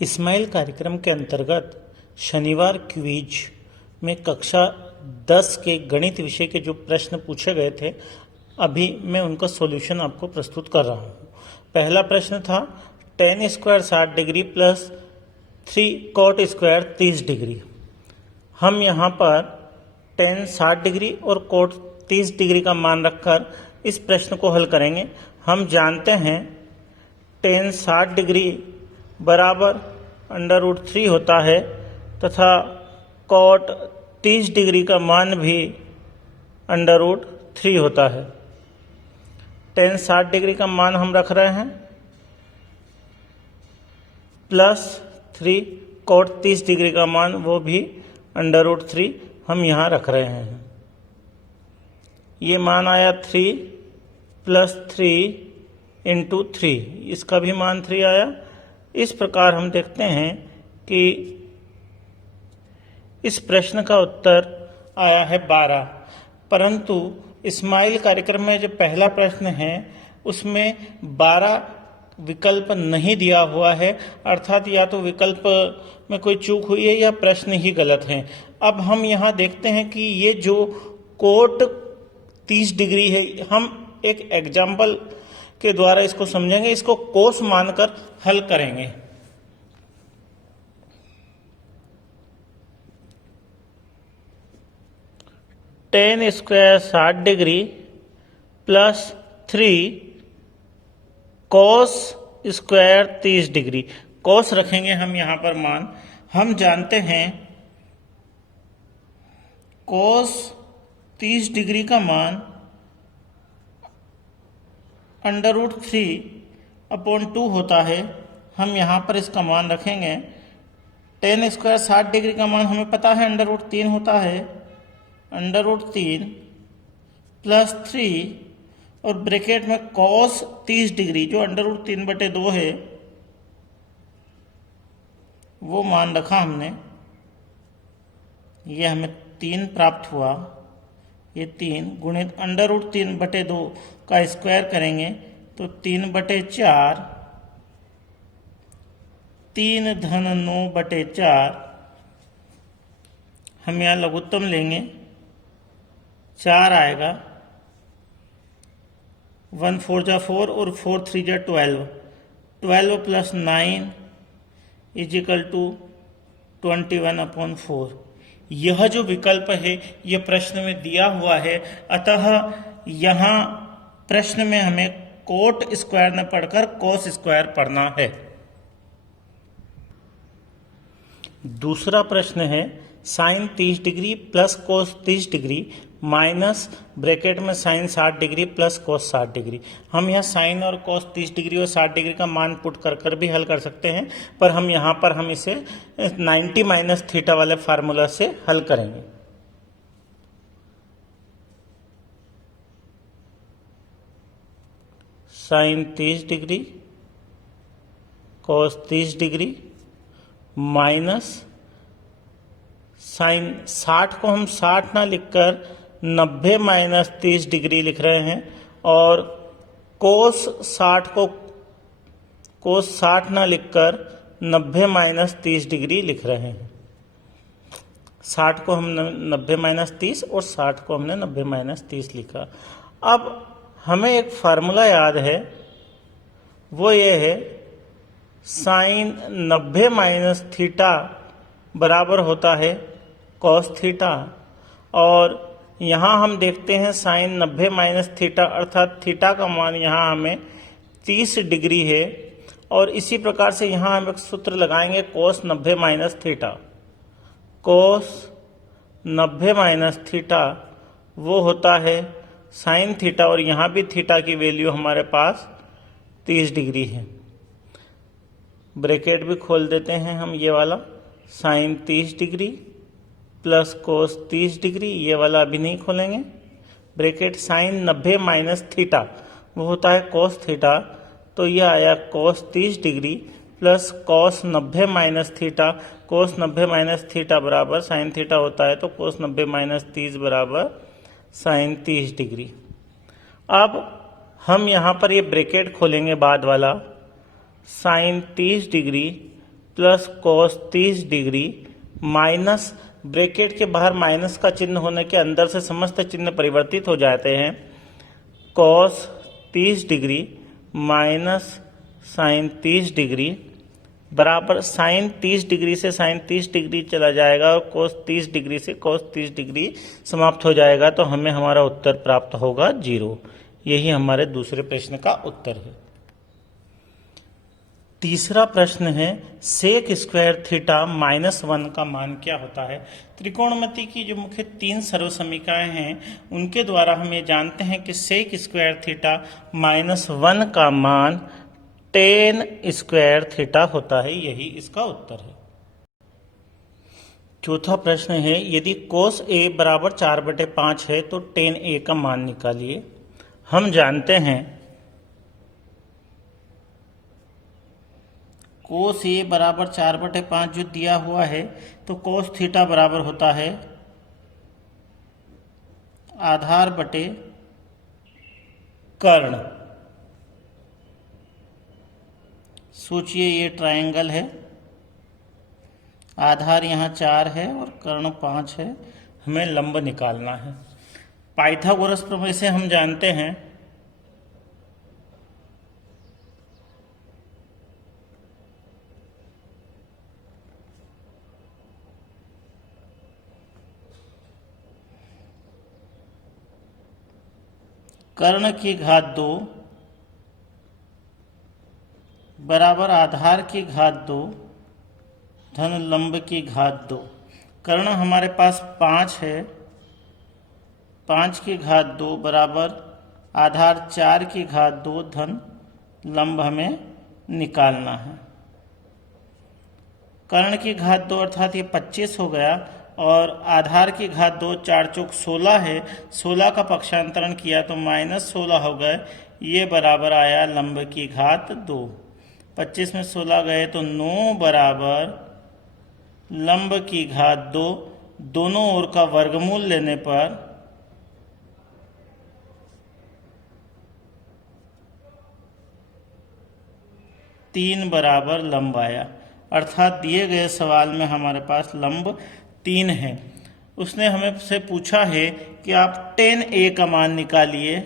इस्माइल कार्यक्रम के अंतर्गत शनिवार क्विज में कक्षा 10 के गणित विषय के जो प्रश्न पूछे गए थे, अभी मैं उनका सॉल्यूशन आपको प्रस्तुत कर रहा हूँ। पहला प्रश्न था tan square 60 degree plus 3 cot square 30 degree. हम यहाँ पर tan 60 डिग्री और cot 30 डिग्री का मान रखकर इस प्रश्न को हल करेंगे। हम जानते हैं tan 60 डिग्री बराबर √3 होता है तथा cot 30 डिग्री का मान भी √3 होता है। tan 60 डिग्री का मान हम रख रहे हैं +3, cot 30 डिग्री का मान वो भी √3 हम यहाँ रख रहे हैं। ये मान आया 3 + 3 × 3, इसका भी मान 3 आया। इस प्रकार हम देखते हैं कि इस प्रश्न का उत्तर आया है 12। परंतु इस्माइल कार्यक्रम में जो पहला प्रश्न है उसमें 12 विकल्प नहीं दिया हुआ है, अर्थात या तो विकल्प में कोई चूक हुई है या प्रश्न ही गलत है। अब हम यहाँ देखते हैं कि ये जो कोट 30 डिग्री है, हम एक एग्जाम्पल के द्वारा इसको समझेंगे, इसको कोस मानकर हल करेंगे। tan square 60 degree plus 3 cos square 30 degree. cos रखेंगे हम यहाँ पर मान। हम जानते हैं cos 30 डिग्री का मान √3/2 होता है। हम यहाँ पर इसका मान रखेंगे। tan स्क्वायर 60 डिग्री का मान हमें पता है √3 होता है, √3 + 3 और ब्रैकेट में cos 30 डिग्री जो √3/2 है वो मान रखा हमने। ये हमें 3 प्राप्त हुआ। ये 3 गुणित √3/2 का स्क्वायर करेंगे तो 3/4, 3 धन 9/4। हम यहाँ लघुत्तम लेंगे, 4 आएगा। 1 4 जा 4 और 4 3 जा 12। 12 + 9 = 21/4। यह जो विकल्प है यह प्रश्न में दिया हुआ है, अतः यहाँ प्रश्न में हमें कोट स्क्वायर न पढ़कर कोस स्क्वायर पढ़ना है। दूसरा प्रश्न है sin 30 degree plus cos 30 degree minus bracket में sin 60 डिग्री प्लस कोस 60 डिग्री। हम यहाँ sin और कोस 30 डिग्री और 60 डिग्री का मान पुट कर भी हल कर सकते हैं, पर हम यहाँ पर हम इसे 90 - थीटा वाले फार्मूला से हल करेंगे। sin 30 degree cos 30 degree minus sine 60 को हम 60 ना लिखकर 90 - 30 डिग्री लिख रहे हैं, और कोस 60 को कोस 60 ना लिखकर 90 - 30 डिग्री लिख रहे हैं। 60 को हम 90 - 30 और 60 को हमने 90 - 30 लिखा। अब हमें एक फार्मूला याद है, वो ये है साइन 90 - थीटा बराबर होता है कॉस थीटा। और यहाँ हम देखते हैं साइन 90 - थीटा अर्थात थीटा का मान यहाँ हमें 30 डिग्री है, और इसी प्रकार से यहाँ हम एक सूत्र लगाएंगे कोस 90 - थीटा। कोस 90 - थीटा वो होता है साइन थीटा, और यहाँ भी थीटा की वैल्यू हमारे पास 30 डिग्री है। ब्रैकेट भी खोल देते हैं हम, ये वाला sine 30 degree plus cos 30 degree, ये वाला अभी नहीं खोलेंगे। ब्रैकेट साइन 90 - थीटा वो होता है कोस थीटा, तो यह आया कोस 30 डिग्री प्लस कोस 90 - थीटा। कोस 90 - थीटा बराबर साइन थीटा होता है, तो कोस 90 - 30 बराबर साइन 30 डिग्री। अब हम यहाँ पर ये ब्रैकेट खोलेंगे बाद वाला, sine 30 degree plus cos 30 degree minus, bracket के बाहर माइनस का चिन्ह होने के अंदर से समस्त चिन्ह परिवर्तित हो जाते हैं, cos 30 degree minus sine 30 degree बराबर साइन 30 डिग्री से साइन 30 डिग्री चला जाएगा और cos 30 डिग्री से cos 30 डिग्री समाप्त हो जाएगा, तो हमें हमारा उत्तर प्राप्त होगा 0। यही हमारे दूसरे प्रश्न का उत्तर है। तीसरा प्रश्न है सेक स्क्वायर थीटा -1 का मान क्या होता है। त्रिकोणमिति की जो मुख्य 3 सरल समीकरण हैं उनके द्वारा हम ये जानते हैं कि सेक स्क्वायर थीटा -1 का मान tan स्क्वायर थीटा होता है। यही इसका उत्तर है। चौथा प्रश्न है यदि cos a बराबर 4/5 है तो tan a का मान निकालिए। हम जानते हैं cos a बराबर 4/5 जो दिया हुआ है तो cos थीटा बराबर होता है आधार बटे कर्ण। सोचिए ये ट्रायंगल है, आधार यहाँ 4 है और कर्ण 5 है, हमें लंब निकालना है। पाइथागोरस प्रमेय से हम जानते हैं कर्ण की घात 2 बराबर आधार की घात 2 धन लंब की घात 2। कर्ण हमारे पास 5 है, 5 की घात 2 बराबर आधार 4 की घात 2 धन लंब हमें निकालना है। कर्ण की घात 2 अर्थात ये 25 हो गया और आधार की घात 2 4 चौक 16 है, 16 का पक्षांतरण किया तो -16 हो गए, ये बराबर आया लंब की घात 2। 25 में 16 गए तो 9 बराबर लंब की घात 2, दोनों ओर का वर्गमूल लेने पर तीन बराबर लंब आया। अर्थात दिए गए सवाल में हमारे पास लंब 3 है। उसने हमें से पूछा है कि आप tan a का मान निकालिए।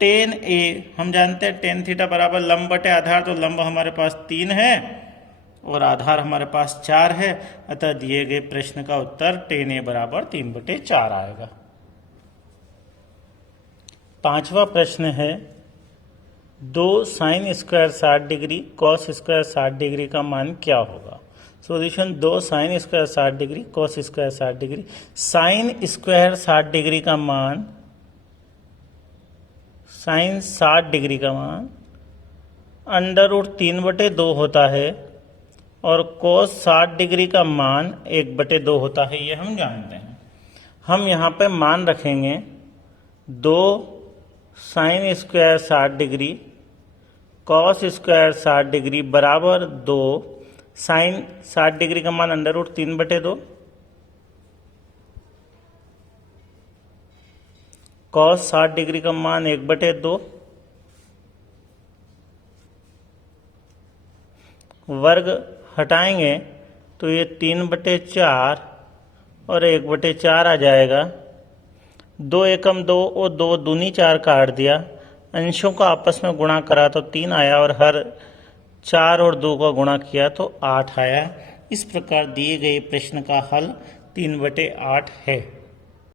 tan a हम जानते हैं tan थीटा बराबर लंब बटे आधार, तो लंब हमारे पास 3 है और आधार हमारे पास 4 है, अतः दिए गए प्रश्न का उत्तर tan a बराबर 3/4 आएगा। पांचवा प्रश्न है 2 sin square 60 degree cos square 60 degree का मान क्या होगा। Solution 2 sin square 60 degree cos square 60 degree. Sine square 60 degree का मान, साइन 60 डिग्री का मान √3/2 होता है और cos 60 डिग्री का मान 1/2 होता है, ये हम जानते हैं। हम यहाँ पे मान रखेंगे 2 sin square 60 degree cos square 60 degree बराबर 2 साइन 60 डिग्री का मान √3/2 cos 60 डिग्री का मान 1/2 वर्ग हटाएंगे तो ये 3/4 और 1/4 आ जाएगा। 2 एकम 2 और 2 दूनी 4 काट दिया, अंशों को आपस में गुणा करा तो 3 आया और हर 4 और 2 का गुणा किया तो 8 आया। इस प्रकार दिए गए प्रश्न का हल 3/8 है।